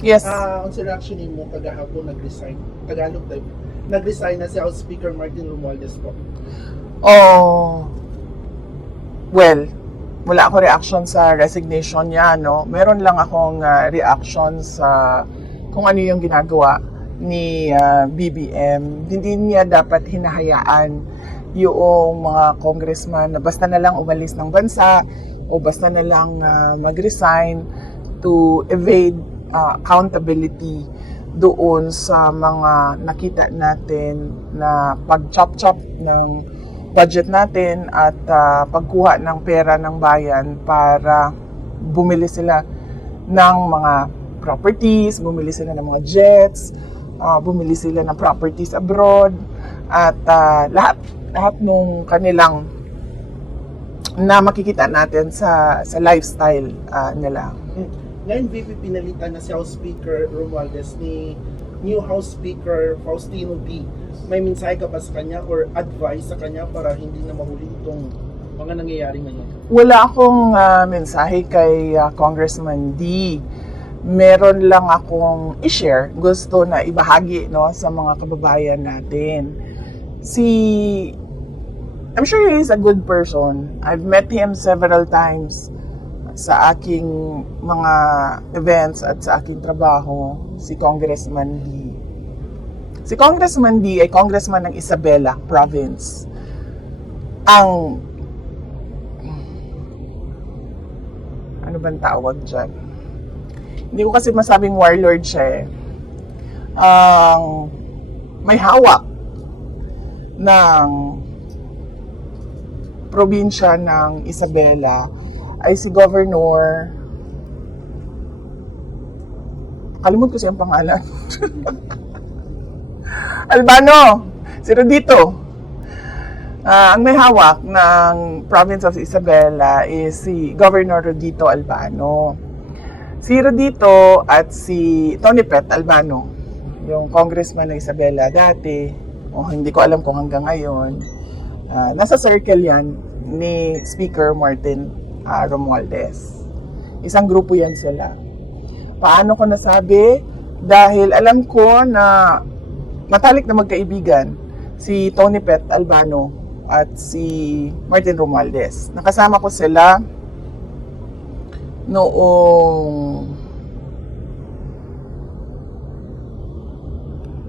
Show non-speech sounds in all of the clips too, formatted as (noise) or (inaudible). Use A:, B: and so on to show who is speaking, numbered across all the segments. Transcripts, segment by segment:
A: Yes.
B: Ah, ang reaction mo kagahapon nag-resign. Tagalog type. Nag-resign na si House Speaker Martin Romualdez po.
A: Oh, well, wala ako reaction sa resignation niya, no? Meron lang akong ah, reaction sa kung ano yung ginagawa ni ah, BBM. Hindi niya dapat hinahayaan yung mga congressman na basta na lang umalis ng bansa o basta na lang ah, mag-resign to evade ah, accountability doon sa mga nakita natin na pag-chop-chop ng budget natin at ah, pagkuha ng pera ng bayan para bumili sila ng mga properties, bumili sila ng mga jets, ah, bumili sila ng properties abroad at ah, lahat lahat nung kanilang na makikita natin sa sa lifestyle ah, nila.
B: Ngayon, VP, pinalitan na si House Speaker Romualdez ni new House Speaker Faustino D. May mensahe ka ba sa kanya or advice sa kanya para hindi na mahuli itong mga nangyayari ngayon?
A: Wala akong ah, mensahe kay ah, Congressman D. Meron lang akong i-share, gusto na ibahagi no sa mga kababayan natin. Si I'm sure he is a good person. I've met him several times sa aking mga events at sa aking trabaho, si Congressman D. Si Congressman D ay congressman ng Isabela Province. Ang ano bang tawag dyan? Hindi ko kasi masabing warlord siya eh. Ang may hawak ng probinsya ng Isabela ay si Governor Kalimut ko siyang pangalan. (laughs) Albano! Si Rodito. Ah, ang may hawak ng province of Isabela is si Governor Rodito Albano. Si Rodito at si Tony Pet Albano, yung congressman ng Isabela dati, o hindi ko alam kung hanggang ngayon, ah, nasa circle yan ni Speaker Martin ah, Romualdez. Isang grupo yan sila. Paano ko nasabi? Dahil alam ko na matalik na magkaibigan si Tony Pet Albano at si Martin Romualdez. Nakasama ko sila noong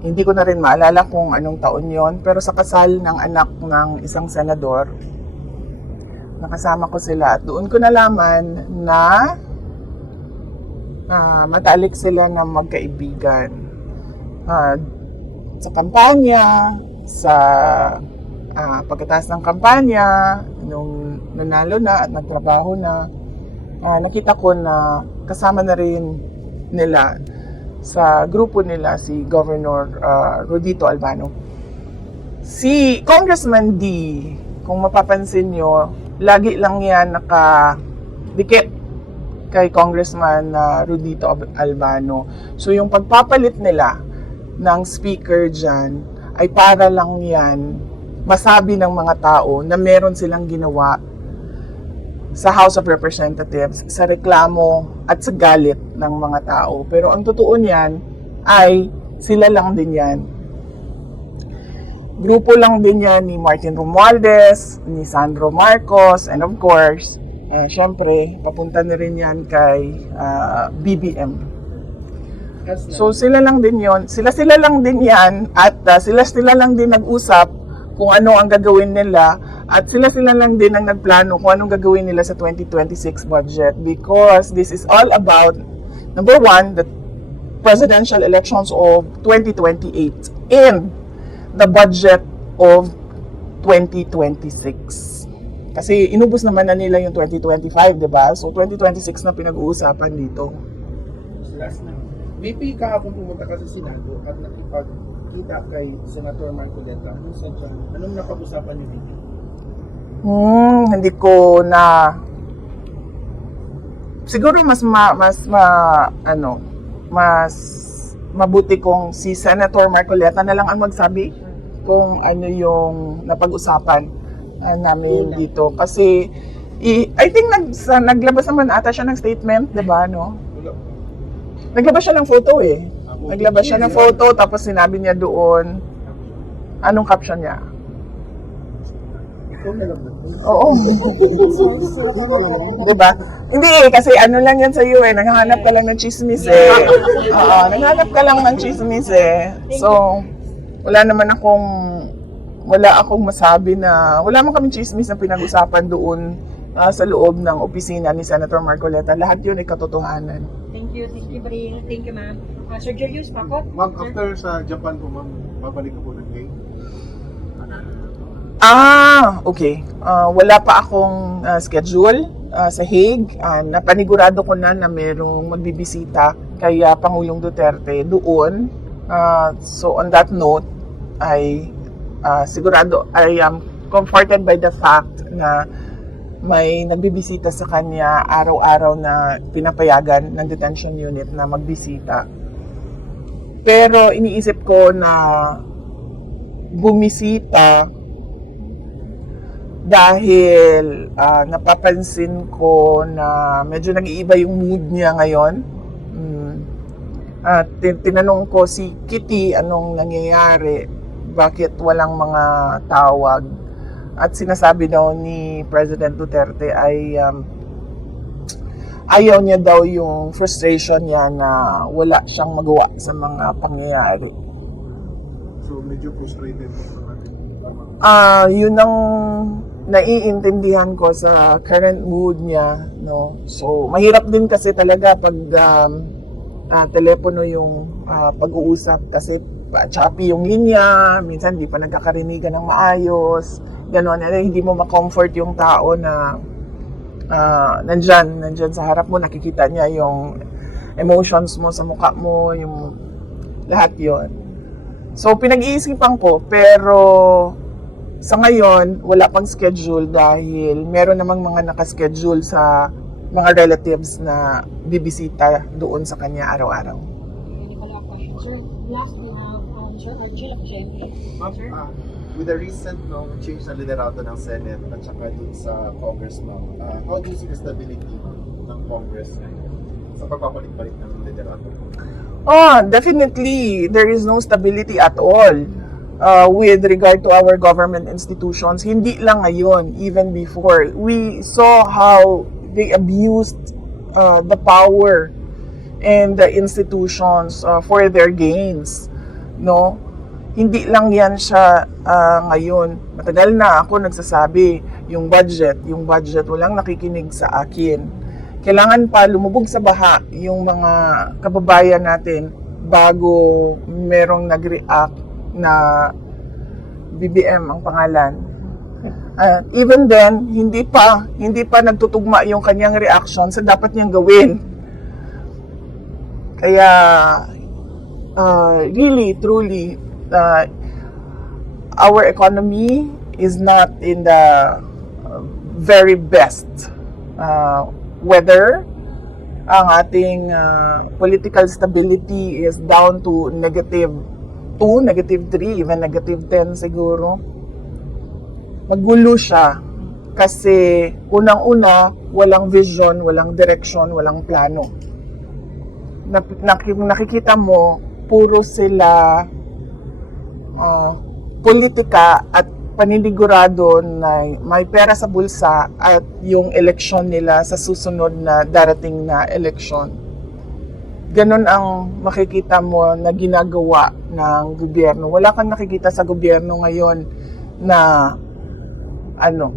A: hindi ko na rin maalala kung anong taon yon pero sa kasal ng anak ng isang senador nakasama ko sila doon ko nalaman na ah, matalik sila ng magkaibigan Ah, sa kampanya sa ah, pagkatapos ng kampanya nung nanalo na at nagtrabaho na ah, nakita ko na kasama na rin nila sa grupo nila si Governor ah, Rodito Albano. Si Congressman D, kung mapapansin nyo, lagi lang yan nakadikit kay Congressman Rodito Ab- Albano. So yung pagpapalit nila ng speaker dyan ay para lang yan masabi ng mga tao na meron silang ginawa sa House of Representatives sa reklamo at sa galit ng mga tao. Pero ang totoo niyan ay sila lang din yan. Grupo lang din yan ni Martin Romualdez, ni Sandro Marcos, and of course, eh, syempre, papunta na rin yan kay ah, BBM. So sila lang din yon, sila-sila lang din yan at uh, sila-sila lang din nag-usap kung ano ang gagawin nila at sila-sila lang din ang nagplano kung anong gagawin nila sa 2026 budget because this is all about number one, the presidential elections of 2028 and the budget of 2026. Kasi inubos naman na nila yung 2025, di ba? So 2026 na pinag-uusapan dito.
B: last na. VP, kahapon pumunta ka sa Senado at nakipagkita kay Senator Marcoleta. Anong? Anong napag-usapan niyo dito?
A: Hmm, hindi ko na siguro mas ma, mas ma ano, mas mabuti kung si Senator Marcoleta na lang ang magsabi kung ano yung napag-usapan ah, namin dito kasi i, I think nag, sa, naglabas naman ata siya ng statement, 'di ba, no? Naglabas siya ng photo eh. Naglabas siya ng photo, tapos sinabi niya doon, anong caption niya? Oo. (laughs) diba? Hindi eh, kasi ano lang yan sa iyo eh, naghahanap ka lang ng chismis eh. Oo, naghahanap ka lang ng chismis eh. So, wala naman akong, wala akong masabi na, wala man kami chismis na pinag-usapan doon ah, sa loob ng opisina ni Senator Marcoleta. Lahat yun ay katotohanan.
C: Thank you, thank you, Bril. Thank you, ma'am. Uh, Sir Julius, pakot.
D: Ma'am, after sa Japan po, ma'am, babalik ka po ng Hague.
A: Ah, okay. Ah, wala pa akong ah, schedule ah, sa Hague. Ah, napanigurado ko na na merong magbibisita kay Pangulong Duterte doon. Ah, so on that note, ay ah, sigurado I am comforted by the fact na may nagbibisita sa kanya araw-araw na pinapayagan ng detention unit na magbisita. Pero iniisip ko na bumisita dahil ah, napapansin ko na medyo nag-iiba yung mood niya ngayon. At tin- tinanong ko si Kitty anong nangyayari, bakit walang mga tawag. At sinasabi daw ni President Duterte ay um, ayaw niya daw yung frustration niya na wala siyang magawa sa mga pangyayari.
D: So, medyo frustrated.
A: Ah, yun ang naiintindihan ko sa current mood niya, no. So, mahirap din kasi talaga pag um, ah, telepono yung ah, pag-uusap. Kasi ah, choppy yung linya, minsan hindi pa nagkakarinigan ng maayos, gano'n, eh, hindi mo ma-comfort yung tao na ah, nandyan, nandyan sa harap mo, nakikita niya yung emotions mo sa mukha mo, yung lahat yon So, pinag-iisipan ko, pero sa ngayon, wala pang schedule dahil meron namang mga nakaschedule sa mga relatives na bibisita doon sa kanya araw-araw.
C: Last, we have um, Sir Sir?
D: ah, with the recent no, change na liderato ng Senate at saka dun sa Congress, ma'am, ah, how do you see the stability ng Congress sa pagpapalit-palit ng liderato?
A: Oh, definitely, there is no stability at all uh, with regard to our government institutions. Hindi lang ngayon, even before. We saw how they abused uh, the power and the institutions uh, for their gains. No? Hindi lang yan siya uh, ngayon. Matagal na ako nagsasabi, yung budget, yung budget, walang nakikinig sa akin kailangan pa lumubog sa baha yung mga kababayan natin bago merong nag-react na BBM ang pangalan. Uh, even then, hindi pa hindi pa nagtutugma yung kanyang reaction sa dapat niyang gawin. Kaya uh, really truly uh, our economy is not in the very best uh, whether ang ating uh, political stability is down to negative 2, negative 3, even negative 10 siguro. Magulo siya kasi unang-una, walang vision, walang direction, walang plano. Nak- nak- nakikita mo, puro sila uh, politika at paninigurado na may pera sa bulsa at yung eleksyon nila sa susunod na darating na eleksyon. Ganon ang makikita mo na ginagawa ng gobyerno. Wala kang nakikita sa gobyerno ngayon na ano,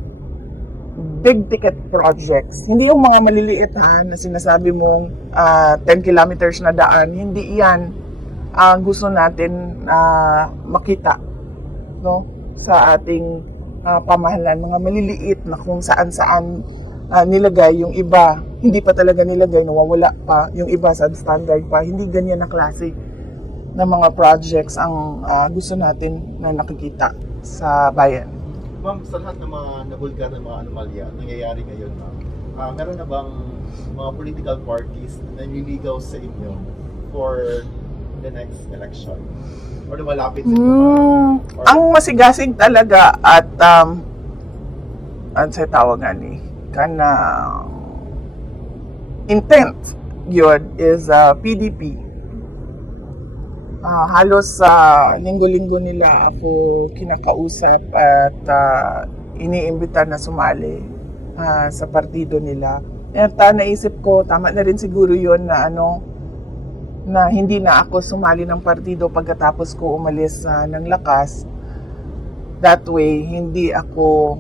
A: big ticket projects. Hindi yung mga maliliit ha, na sinasabi mong ah, 10 kilometers na daan. Hindi yan ang gusto natin ah, makita no sa ating ah, pamahalaan mga maliliit na kung saan-saan ah, nilagay yung iba hindi pa talaga nilagay nawawala pa yung iba sa standard pa hindi ganyan na klase ng mga projects ang ah, gusto natin na nakikita sa bayan
D: Ma'am, sa lahat ng mga nabulgar ng mga anomalya nangyayari ngayon, ma'am, ah, meron na bang mga political parties na nililigaw sa inyo for the next election? Or lumalapit sa inyo?
A: Hmm, ang masigasig talaga at um ano sa tawagan ni kana intent yun is uh, PDP. Ah, halos sa linggo-linggo nila ako kinakausap at ah, iniimbita na sumali ah, sa partido nila. At ah, naisip ko, tama na rin siguro yun na ano, na hindi na ako sumali ng partido pagkatapos ko umalis ah, ng lakas. That way, hindi ako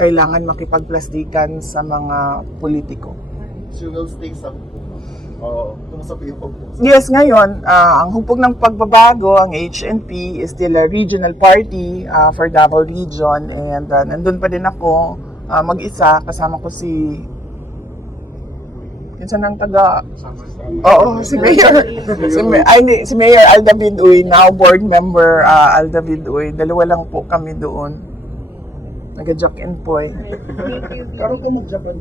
A: kailangan makipagplastikan sa mga politiko.
D: So you will stay Oo. Po yung pagpuso?
A: Yes, ngayon, ah, ang hupog ng pagbabago, ang HNP is still a regional party ah, for Davao Region and ah, nandun pa din ako ah, mag-isa kasama ko si Kinsa nang taga Oo, si Mayor. si, Ma- ay, hindi, si Mayor Aldavid Uy, now board member uh, Aldavid Uy. Dalawa lang po kami doon. Nag-jock and poy.
B: Karon ko mag-Japan.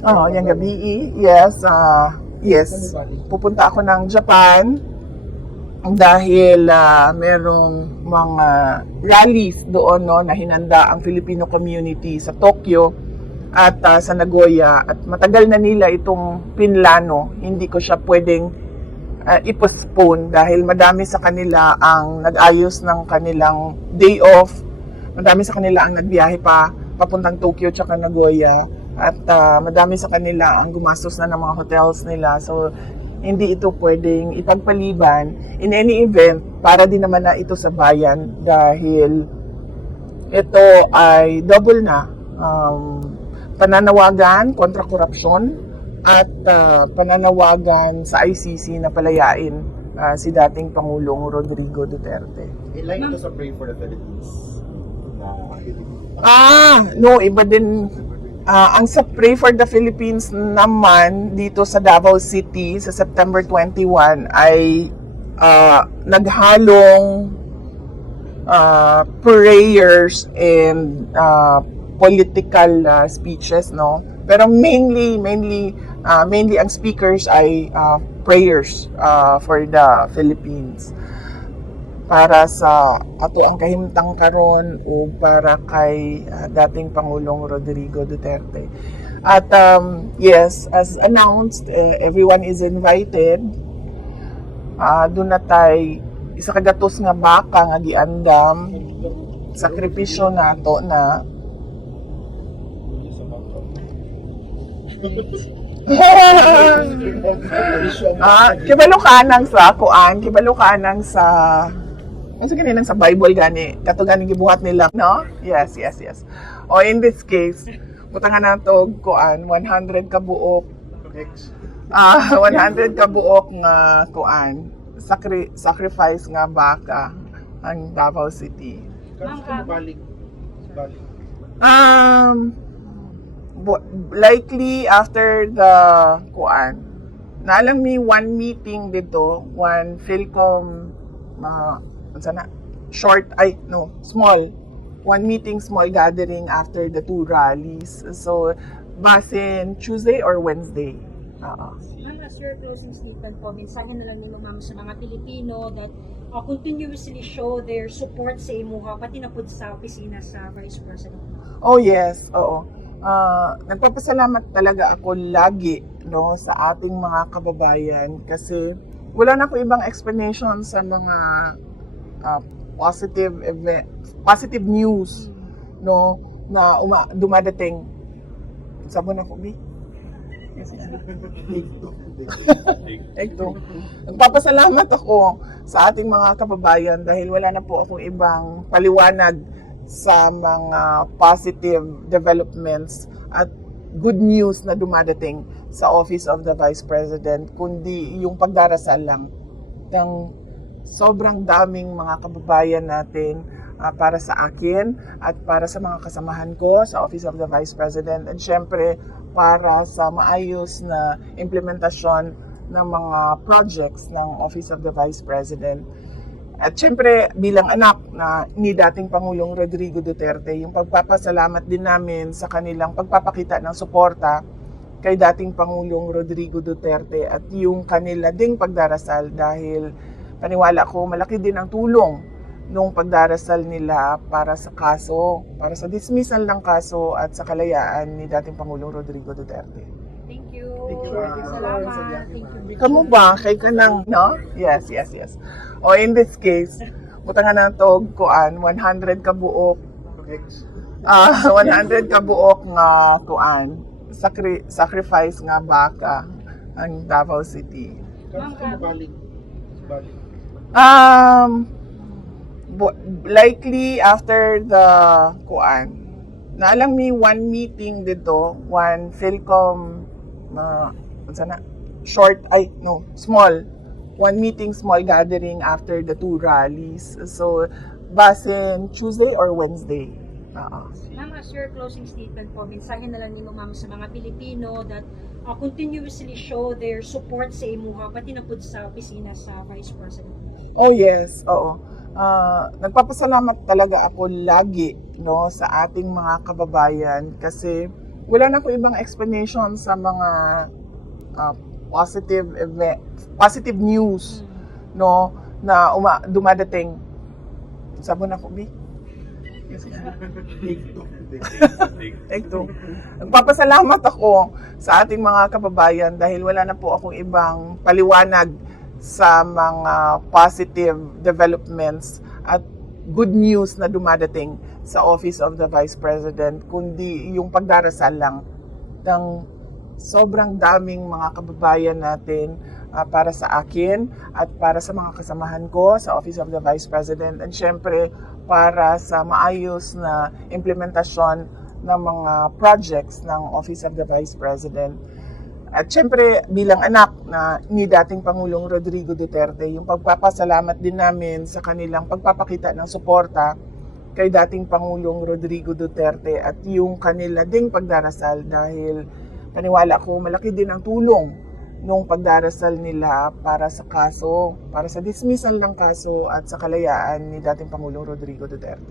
A: Oo, yung gabi. Yes, ah, yes. Pupunta ako ng Japan dahil ah, merong mga rallies doon no, na hinanda ang Filipino community sa Tokyo at ah, sa Nagoya at matagal na nila itong pinlano. Hindi ko siya pwedeng ah, i-postpone dahil madami sa kanila ang nag-ayos ng kanilang day off. Madami sa kanila ang nagbiyahe pa papuntang Tokyo tsaka Nagoya at ah, madami sa kanila ang gumastos na ng mga hotels nila. So hindi ito pwedeng ipagpaliban in any event para din naman na ito sa bayan dahil ito ay double na um, pananawagan kontra korupsyon at ah, pananawagan sa ICC na palayain ah, si dating Pangulong Rodrigo Duterte.
D: In line ito sa Pray for the Philippines. Na
A: Ah, no, iba din. Ah, ang sa Pray for the Philippines naman dito sa Davao City sa September 21 ay ah, naghalong ah, prayers and ah, political ah, speeches, no? Pero mainly, mainly, ah, mainly ang speakers ay ah, prayers ah, for the Philippines para sa ato ang kahimtang karon o para kay ah, dating Pangulong Rodrigo Duterte. At um, yes, as announced, eh, everyone is invited. Ah, doon na tay isa kagatos nga baka nga giandam sakripisyo nato na (laughs) Ah, kibalo ka nang sa kuan, kibalo ka nang sa ano sa ganinang sa Bible gani, kato gani gibuhat nila, no? Yes, yes, yes. O in this case, butangan na to kuan 100 ka buok. Ah, 100 ka buok nga kuan. Sacri- sacrifice nga baka ang Davao City.
B: Balik. Balik.
A: Um, likely after the kuan. Naalam mi one meeting dito, one Philcom uh, sana short ay no, small. One meeting, small gathering after the two rallies. So, basin Tuesday or Wednesday. Oo.
C: Ma'am, as your closing statement po, mensahe na lang nila ma'am sa mga Pilipino that uh, continuously show their support sa imuha, pati na po sa opisina sa Vice President.
A: Oh yes, oo. Ah, nagpapasalamat talaga ako lagi no sa ating mga kababayan kasi wala na ako ibang explanation sa mga ah, positive event, positive news no na uma, dumadating sa mo na ko bi. Ito. Nagpapasalamat ako sa ating mga kababayan dahil wala na po akong ibang paliwanag sa mga positive developments at good news na dumadating sa Office of the Vice President, kundi yung pagdarasal lang ng sobrang daming mga kababayan natin ah, para sa akin at para sa mga kasamahan ko sa Office of the Vice President and syempre para sa maayos na implementasyon ng mga projects ng Office of the Vice President. At syempre, bilang anak na ni dating Pangulong Rodrigo Duterte, yung pagpapasalamat din namin sa kanilang pagpapakita ng suporta kay dating Pangulong Rodrigo Duterte at yung kanila ding pagdarasal dahil paniwala ko malaki din ang tulong nung pagdarasal nila para sa kaso, para sa dismissal ng kaso at sa kalayaan ni dating Pangulong Rodrigo Duterte.
C: Thank you.
B: Thank you, ma'am.
C: Salamat. Thank you.
A: Kamu ba? Kay ka nang, no? Yes, yes, yes. O in this case, buta nga na (laughs) to, kuan, 100 ka buok. Ah, 100 ka buok nga kuan. Sacri- sacrifice nga baka ang Davao City.
B: Mo balik? Balik.
A: Um, likely after the kuan. Naalang mi one meeting dito, one Philcom na uh, na short ay no, small. One meeting, small gathering after the two rallies. So, basin Tuesday or Wednesday. Oo.
C: Ma'am, as your closing statement po, mensahe na lang nimo ma'am sa mga Pilipino that uh, continuously show their support sa imuha, pati na po sa opisina sa Vice President.
A: Oh yes, oo. Ah, nagpapasalamat talaga ako lagi no sa ating mga kababayan kasi wala na ko ibang explanation sa mga ah, positive event, positive news no na uma, dumadating sabon ako bi Take two. Nagpapasalamat ako sa ating mga kababayan dahil wala na po akong ibang paliwanag sa mga positive developments at good news na dumadating sa Office of the Vice President, kundi yung pagdarasal lang ng sobrang daming mga kababayan natin ah, para sa akin at para sa mga kasamahan ko sa Office of the Vice President and syempre para sa maayos na implementasyon ng mga projects ng Office of the Vice President. At syempre, bilang anak na ni dating Pangulong Rodrigo Duterte, yung pagpapasalamat din namin sa kanilang pagpapakita ng suporta kay dating Pangulong Rodrigo Duterte at yung kanila ding pagdarasal dahil paniwala ko malaki din ang tulong nung pagdarasal nila para sa kaso, para sa dismissal ng kaso at sa kalayaan ni dating Pangulong Rodrigo Duterte.